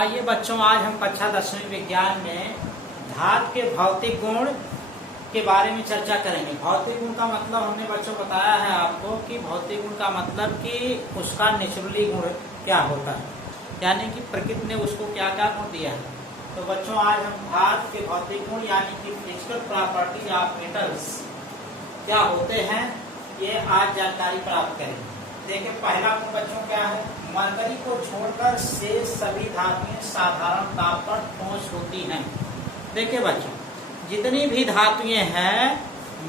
आइए बच्चों, आज हम कक्षा 10वीं विज्ञान में धातु के भौतिक गुण के बारे में चर्चा करेंगे। भौतिक गुण का मतलब हमने बच्चों बताया है आपको कि भौतिक गुण का मतलब कि उसका नेचुरली गुण क्या होता है, यानी कि प्रकृति ने उसको क्या क्या गुण दिया है। तो बच्चों आज हम धातु के भौतिक गुण यानी कि फिजिकल प्रॉपर्टीज ऑफ मेटल्स क्या होते हैं ये आज जानकारी प्राप्त करेंगे। देखिए पहला गुण बच्चों क्या है, मरकरी को छोड़कर शेष सभी धातुएं साधारण ताप पर ठोस होती हैं। देखिए बच्चों, जितनी भी धातुएं हैं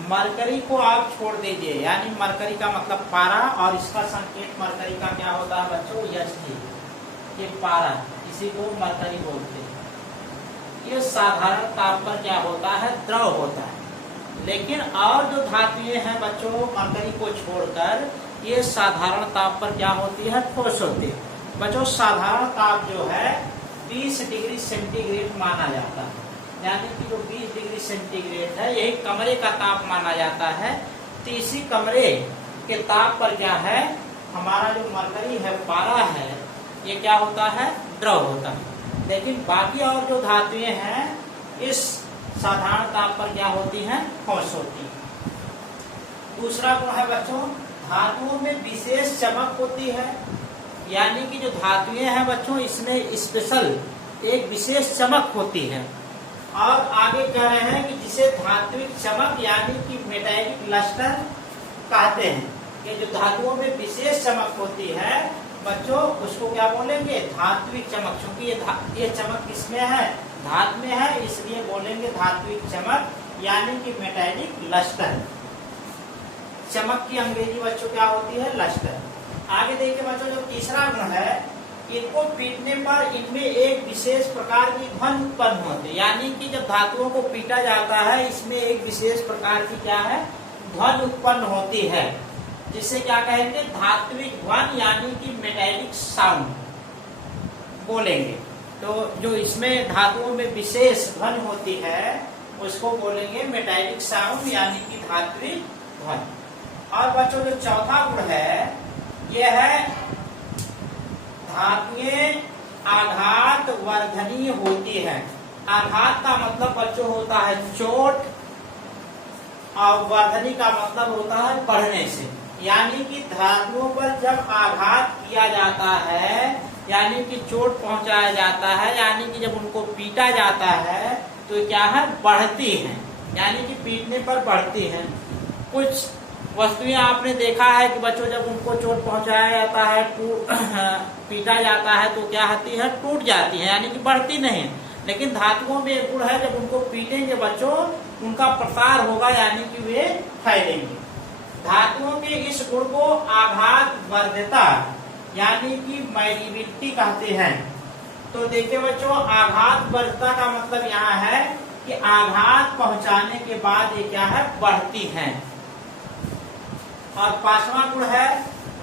मरकरी को आप छोड़ दीजिए, यानी मरकरी का मतलब पारा और इसका संकेत मरकरी का क्या होता है बच्चों, Ht। ये पारा, इसी को मरकरी बोलते हैं। ये साधारण ताप पर क्या होता है, द्रव होता है। लेकिन और जो धातुएं हैं बच्चों मरकरी को छोड़कर ये साधारण ताप पर क्या होती है, ठोस होती है। बच्चों साधारण ताप जो है 20 डिग्री सेंटीग्रेड माना जाता है, यानी कि जो 20 डिग्री सेंटीग्रेड है यही कमरे का ताप माना जाता है। तो इसी कमरे के ताप पर क्या है, हमारा जो मरकरी है पारा है ये क्या होता है, द्रव होता है। लेकिन बाकी और जो धातुएं हैं इस साधारण ताप पर क्या होती हैं, ठोस होती है। दूसरा गुण है बच्चों, धातुओं में विशेष चमक होती है, यानी कि जो धातुएं हैं बच्चों इसमें स्पेशल एक विशेष चमक होती है। और आगे कह रहे हैं कि जिसे धात्विक चमक यानी कि मेटालिक लस्टर कहते हैं। ये जो धातुओं में विशेष चमक होती है बच्चों उसको क्या बोलेंगे, धात्विक चमक। क्योंकि ये चमक किसमें है, धातु में है, इसलिए बोलेंगे धात्विक चमक यानी कि मेटालिक लस्टर। चमक की अंग्रेजी बच्चों क्या होती है, लस्टर। आगे देखिए बच्चों, जो तीसरा गुण है, इनको पीटने पर इनमें एक विशेष प्रकार की ध्वनि उत्पन्न होती है, यानी कि जब धातुओं को पीटा जाता है इसमें एक विशेष प्रकार की क्या है, ध्वनि उत्पन्न होती है, जिसे क्या कहेंगे, धात्विक ध्वनि यानी कि मेटालिक साउंड बोलेंगे। तो जो इसमें धातुओं में विशेष ध्वनि होती है उसको बोलेंगे मेटालिक साउंड यानी कि धात्विक ध्वनि। और बच्चों जो चौथा गुण है यह है धातुएं आघात वर्धनीय होती है। आघात का मतलब बच्चों होता है चोट और वर्धनी का मतलब होता है बढ़ने से, यानी कि धातुओं पर जब आघात किया जाता है यानी कि चोट पहुंचाया जाता है, यानी कि जब उनको पीटा जाता है तो क्या है, बढ़ती हैं, यानी कि पीटने पर बढ़ती हैं। कुछ वस्तुएं आपने देखा है कि बच्चों जब उनको चोट पहुंचाया जाता है पीटा जाता है तो क्या होती है, टूट जाती है, यानी कि बढ़ती नहीं। लेकिन धातुओं में एक गुण है, जब उनको पीटेंगे बच्चों उनका प्रसार होगा, यानी कि वे फैलेंगे। धातुओं के इस गुण को आघात वर्धता यानी कि मैलिबिलिटी कहते हैं। तो देखिए बच्चों, आघात वर्धता का मतलब यहाँ है कि आघात पहुंचाने के बाद ये क्या है, बढ़ती हैं। और पांचवा गुण है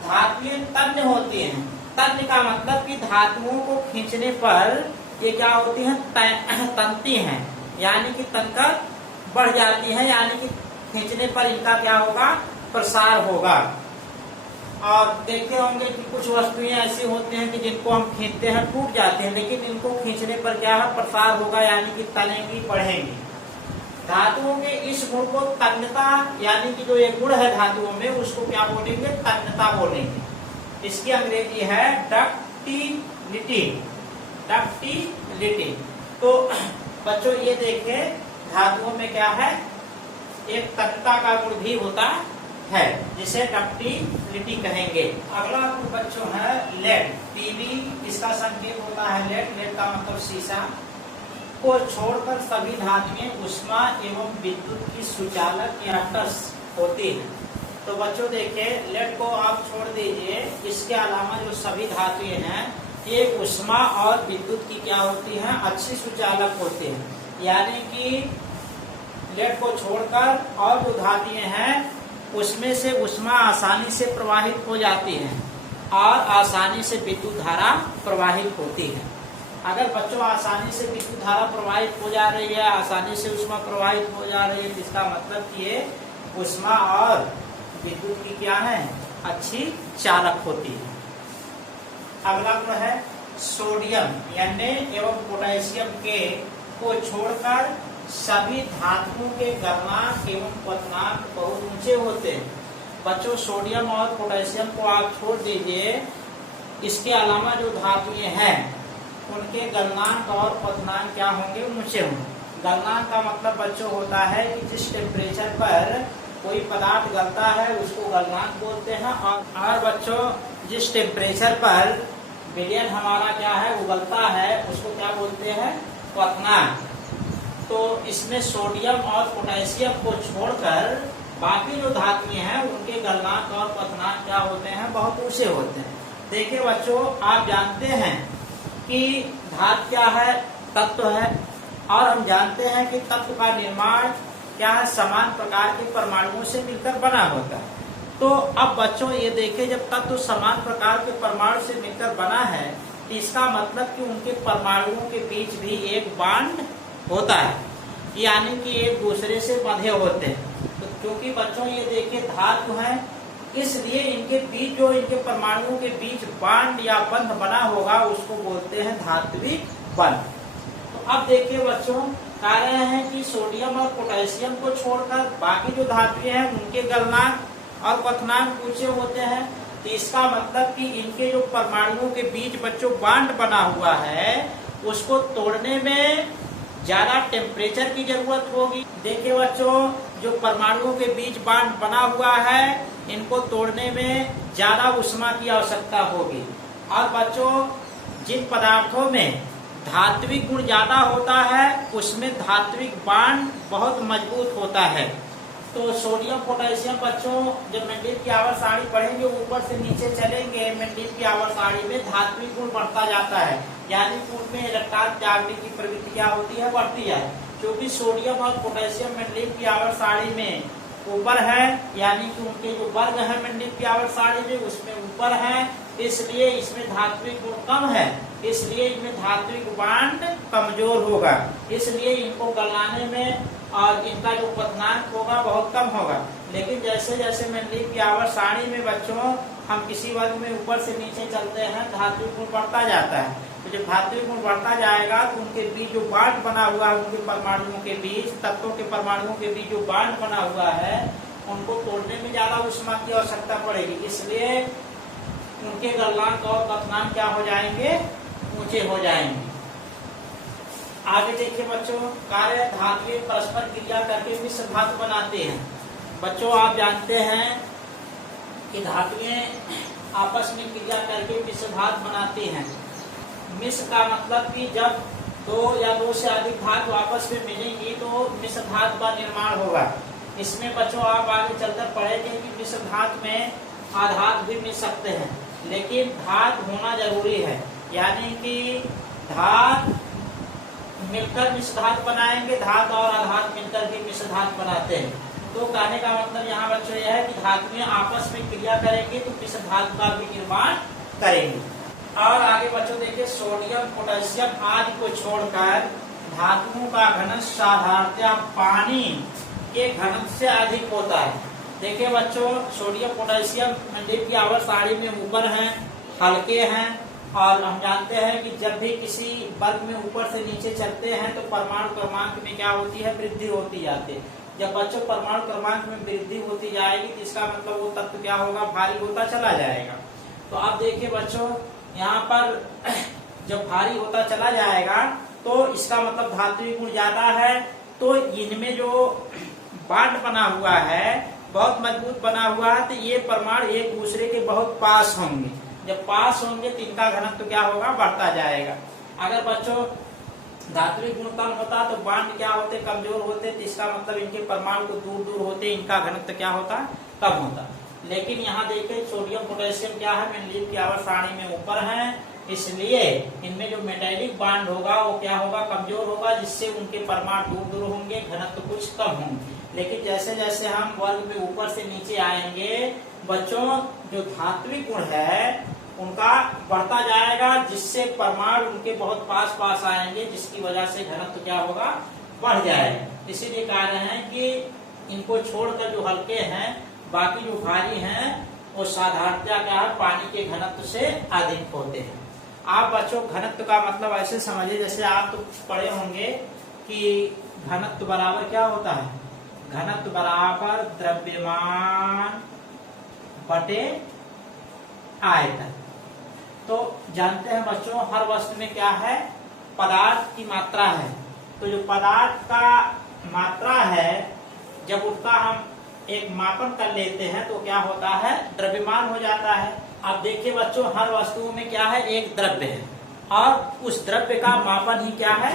धातुएं तन्य होती हैं। तन्य का मतलब कि धातुओं को खींचने पर ये क्या होती हैं, तनती हैं, यानी कि तनकर बढ़ जाती है, यानी कि खींचने पर इनका क्या होगा, प्रसार होगा। और देखते होंगे कि कुछ वस्तुएं ऐसी होती हैं कि जिनको हम खींचते हैं टूट जाते हैं, लेकिन इनको खींचने पर क्या है, प्रसार होगा, यानी कि तनेंगी, बढ़ेंगी। धातुओं के इस गुण को तन्यता यानी कि जो एक गुण है धातुओं में उसको क्या बोलेंगे, तन्यता बोलेंगे। इसकी अंग्रेजी है डक्टिलिटी। डक्टिलिटी। तो बच्चों ये देखिए धातुओं में क्या है, एक तन्यता का गुण भी होता है जिसे डक्टिलिटी कहेंगे। अगला गुण बच्चों है लेड। टीबी इसका संकेत होता है लेड। लेड का मतलब शीशा। को छोड़कर सभी धातुएं ऊष्मा एवं विद्युत की सुचालक कंडक्टर्स होती है। तो बच्चों देखिए लेड को आप छोड़ दीजिए, इसके अलावा जो सभी धातुएं हैं ये ऊष्मा और विद्युत की क्या होती हैं, अच्छी सुचालक होती हैं। यानी कि लेड को छोड़कर और जो धातुएं हैं उसमें से ऊष्मा आसानी से प्रवाहित हो जाती है और आसानी से विद्युत धारा प्रवाहित होती है। अगर बच्चों आसानी से विद्युत धारा प्रवाहित हो जा रही है, आसानी से ऊष्मा प्रवाहित हो जा रही है, तो इसका मतलब कि ये ऊष्मा और विद्युत की क्या है, अच्छी चालक होती है। अगला गुण है सोडियम यानी एवं पोटेशियम के को छोड़कर सभी धातुओं के गलनांक एवं क्वथनांक बहुत ऊंचे होते हैं। बच्चों सोडियम और पोटेशियम को आप छोड़ दीजिए, इसके अलावा जो धातुएं हैं उनके गलनांक और क्वथनांक क्या होंगे, ऊंचे होंगे। गलनांक का मतलब बच्चों होता है कि जिस टेम्परेचर पर कोई पदार्थ गलता है उसको गलनांक बोलते हैं, और बच्चों जिस टेम्परेचर पर विलयन हमारा क्या है उबलता है उसको क्या बोलते हैं, क्वथनांक। तो इसमें सोडियम और पोटेशियम को छोड़कर बाकी जो धातुएं हैं उनके गलनांक और क्वथनांक क्या होते हैं, बहुत ऊंचे होते हैं। देखिए बच्चों, आप जानते हैं कि धातु क्या है, तत्व है, और हम जानते हैं कि तत्व का निर्माण क्या है, समान प्रकार के परमाणुओं से मिलकर बना होता है। तो अब बच्चों ये देखिए, जब तत्व समान प्रकार के परमाणु से मिलकर बना है तो इसका मतलब कि उनके परमाणुओं के बीच भी एक बॉन्ड होता है, यानी कि एक दूसरे से बंधे होते हैं। तो क्योंकि बच्चों ये देखिए धातु है, इसलिए इनके बीच जो इनके परमाणुओं के बीच बॉन्ड या बंध बना होगा उसको बोलते हैं धात्विक बंध। तो अब देखिए बच्चों, कह रहे हैं कि सोडियम और पोटेशियम को छोड़कर बाकी जो धातुएं हैं उनके गलनांक और क्वथनांक ऊंचे होते हैं। तो इसका मतलब कि इनके जो परमाणुओं के बीच बच्चों बॉन्ड बना हुआ है उसको तोड़ने में ज्यादा टेम्परेचर की जरूरत होगी। देखिए बच्चों, जो परमाणुओं के बीच बॉन्ड बना हुआ है इनको तोड़ने में ज्यादा उष्मा की आवश्यकता होगी। और बच्चों, जिन पदार्थों में धात्विक गुण ज्यादा होता है उसमें धात्विक बॉन्ड बहुत मजबूत होता है। तो सोडियम पोटेशियम बच्चों, जब मेंडेलिव की आवर्त सारणी पढ़ेंगे ऊपर से नीचे चलेंगे, मेंडेलिव की आवर्त सारणी में धात्विक गुण बढ़ता जाता है, यानी कि उनमें इलेक्ट्रॉन त्यागने की प्रवृत्ति क्या होती है, बढ़ती है। क्योंकि सोडियम और पोटेशियम मेंडेलिव की आवर्त सारणी में ऊपर है, यानी कि उनके जो वर्ग है मेंडेलिव की आवर्त सारणी में उसमें ऊपर है, इसलिए इसमें धात्विक गुण कम है, इसलिए इनमें धात्विक बॉन्ड कमजोर होगा, इसलिए इनको गलाने में और इनका जो क्वथनांक होगा बहुत कम होगा। लेकिन जैसे जैसे मेंडेलिव की आवर्त सारणी में बच्चों हम किसी वर्ग में ऊपर से नीचे चलते हैं धात्विक गुण बढ़ता जाता है। तो जब धात्विक गुण बढ़ता जाएगा तो उनके बीच जो बॉन्ड बना हुआ है, उनके परमाणुओं के बीच, तत्वों के परमाणुओं के बीच जो बॉन्ड बना हुआ है उनको तोड़ने में ज्यादा उष्मा की आवश्यकता पड़ेगी, इसलिए उनके गलनांक और क्वथनांक क्या हो जाएंगे, ऊंचे हो जाएंगे। आगे देखिए बच्चों, कार्य धातुएं परस्पर क्रिया करके मिश्र धातु बनाते हैं। बच्चों आप जानते हैं कि धातुएं आपस में क्रिया करके मिश्र धातु बनाती हैं। मिश्र का मतलब कि जब दो या दो से अधिक धातु आपस में मिलेंगी तो मिश्र धातु का निर्माण होगा। इसमें बच्चों आप आगे चलकर पढ़ेंगे कि मिश्र धातु में आधात भी मिल सकते हैं, लेकिन धात होना जरूरी है, यानी कि धात मिलकर मिश्र धातु बनाएंगे, धात और आधात मिलकर के मिश्र धातु बनाते हैं। तो कहने का मतलब यहाँ बच्चों यह है कि धातुएं आपस में क्रिया करेंगे तो मिश्र धातु का भी निर्माण करेंगे। और आगे बच्चों देखिए, सोडियम पोटेशियम आदि को छोड़कर धातुओं का घनत्व साधारणतया पानी के घनत्व से अधिक होता है। देखिए बच्चों, सोडियम पोटेशियम मेंडेलिव की आवर्त सारणी में ऊपर हैं, हल्के हैं, और हम जानते हैं कि जब भी किसी वर्ग में ऊपर से नीचे चलते हैं तो परमाणु क्रमांक में क्या होती है, वृद्धि होती जाती है। जब बच्चों परमाणु क्रमांक में वृद्धि होती जाएगी तो इसका मतलब वो तत्व क्या होगा, भारी होता चला जाएगा। तो अब देखिए बच्चों, यहाँ पर जब भारी होता चला जाएगा तो इसका मतलब धात्विक गुण ज्यादा है, तो इनमें जो बॉन्ड बना हुआ है बहुत मजबूत बना हुआ है, तो ये परमाणु एक दूसरे के बहुत पास होंगे। जब पास होंगे तो इनका घनत्व क्या होगा, बढ़ता जाएगा। अगर बच्चों धात्विक गुण कम होता तो बॉन्ड क्या होते, कमजोर होते, तो इसका मतलब इनके परमाणु को दूर दूर होते, इनका घनत्व क्या होता, कम होता। लेकिन यहाँ देखिए सोडियम पोटेशियम क्या है, मेंडेलिव की आवर्त सारणी में ऊपर है, इसलिए इनमें जो मेटालिक बॉन्ड होगा वो क्या होगा, कमजोर होगा, जिससे उनके परमाणु दूर दूर होंगे, घनत्व कुछ कम होंगे। लेकिन जैसे जैसे हम वर्ग में ऊपर से नीचे आएंगे बच्चों, जो धात्विक गुण है उनका बढ़ता जाएगा, जिससे परमाणु उनके बहुत पास पास आएंगे, जिसकी वजह से घनत्व क्या होगा, बढ़ जाएगा। इसीलिए कह रहे हैं कि इनको छोड़कर जो हल्के हैं, बाकी जो भारी हैं वो साधारणतया क्या है, पानी के घनत्व से अधिक होते हैं। आप बच्चों घनत्व का मतलब ऐसे समझिए, जैसे आप तो पढ़े होंगे कि घनत्व बराबर क्या होता है, घनत्व बराबर द्रव्यमान बटे आयतन। तो जानते हैं बच्चों हर वस्तु में क्या है, पदार्थ की मात्रा है। तो जो पदार्थ का मात्रा है जब उसका हम एक मापन कर लेते हैं तो क्या होता है, द्रव्यमान हो जाता है। अब देखिए बच्चों हर वस्तु में क्या है, एक द्रव्य है और उस द्रव्य का मापन ही क्या है,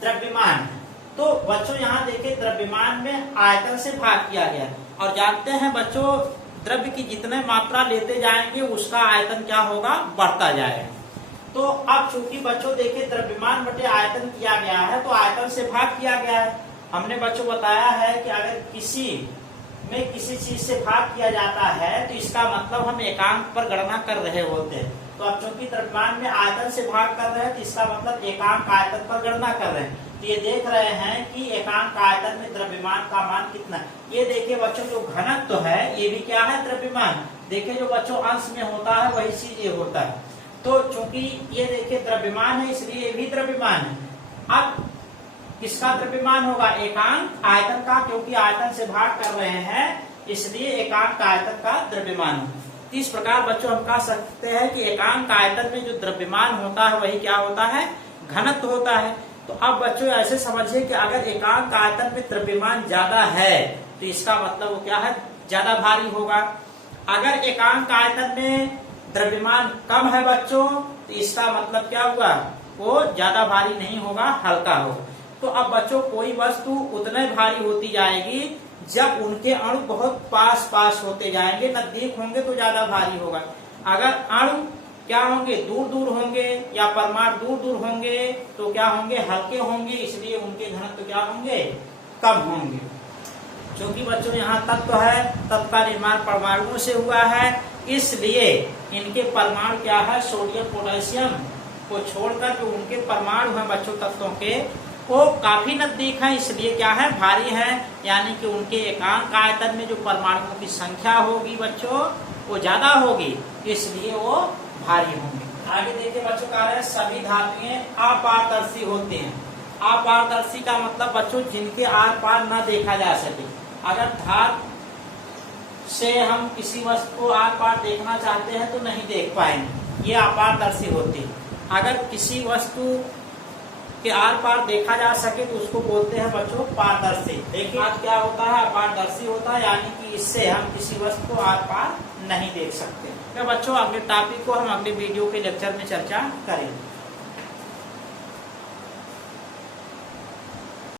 द्रव्यमान है। तो बच्चों यहाँ देखिए द्रव्यमान में आयतन से भाग किया गया और जानते हैं बच्चों द्रव्य की जितने मात्रा लेते जाएंगे उसका आयतन क्या होगा, बढ़ता जाएगा। तो अब चूंकि बच्चों देखिए द्रव्यमान बटे आयतन किया गया है तो आयतन से भाग किया गया है। हमने बच्चों बताया है कि अगर किसी में किसी चीज से भाग किया जाता है तो इसका मतलब हम एकांक पर गणना कर रहे होते हैं। तो अब चूंकि द्रव्यमान में आयतन से भाग कर रहे हैं तो इसका मतलब एकांक आयतन पर गणना कर रहे हैं। तो ये देख रहे हैं कि एकांक आयतन में द्रव्यमान का मान कितना है। ये देखिए बच्चों जो घनत्व तो है ये भी क्या है, द्रव्यमान। देखिए जो बच्चों अंश में होता है वही चीज ये होता है। तो चूंकि ये देखिए द्रव्यमान है इसलिए ये भी द्रव्यमान है। अब किसका द्रव्यमान होगा, एकांक आयतन का, क्योंकि आयतन से भाग कर रहे हैं इसलिए एकांक आयतन का द्रव्यमान होगा। इस प्रकार बच्चों हम कह सकते हैं कि एकांक आयतन में जो द्रव्यमान होता है वही क्या होता है, घनत्व होता है। तो अब बच्चों ऐसे समझिए कि अगर एकांक आयतन में द्रव्यमान ज्यादा है तो इसका मतलब वो क्या है, ज्यादा भारी होगा। अगर एकांक आयतन में द्रव्यमान कम है बच्चों तो इसका मतलब क्या हुआ, वो ज्यादा भारी नहीं होगा, हल्का होगा। तो अब बच्चों कोई वस्तु उतने भारी होती जाएगी जब उनके अणु बहुत पास पास होते जाएंगे, नजदीक होंगे तो ज्यादा भारी होगा। अगर अणु क्या होंगे, दूर दूर होंगे या परमाणु दूर दूर होंगे तो क्या होंगे, हल्के होंगे, इसलिए उनके घनत्व क्या होंगे, कम होंगे। क्योंकि बच्चों यहाँ तत्व है, तत्व का निर्माण परमाणुओं से हुआ है, इसलिए इनके परमाणु क्या है, सोडियम पोटेशियम को छोड़कर जो उनके परमाणु हैं बच्चों तत्वों के वो काफी नजदीक है, इसलिए क्या है, भारी है। यानी कि उनके एकांक आयतन में जो परमाणुओं की संख्या होगी बच्चों वो ज्यादा होगी, इसलिए वो भारी होंगे। आगे देखिए बच्चों कह रहे हैं सभी धातुएं अपारदर्शी होते हैं। अपारदर्शी का मतलब बच्चों जिनके आर पार न देखा जा सके। अगर धातु से हम किसी वस्तु को आर पार देखना चाहते हैं तो नहीं देख पाएंगे, ये अपारदर्शी होती है। अगर किसी वस्तु के आर पार देखा जा सके तो उसको बोलते हैं बच्चों पारदर्शी। देखिए आज क्या होता है, अपारदर्शी होता है, यानी कि इससे हम किसी वस्तु को आर पार नहीं देख सकते। तो बच्चों अगले टॉपिक को हम अगले वीडियो के लेक्चर में चर्चा करेंगे।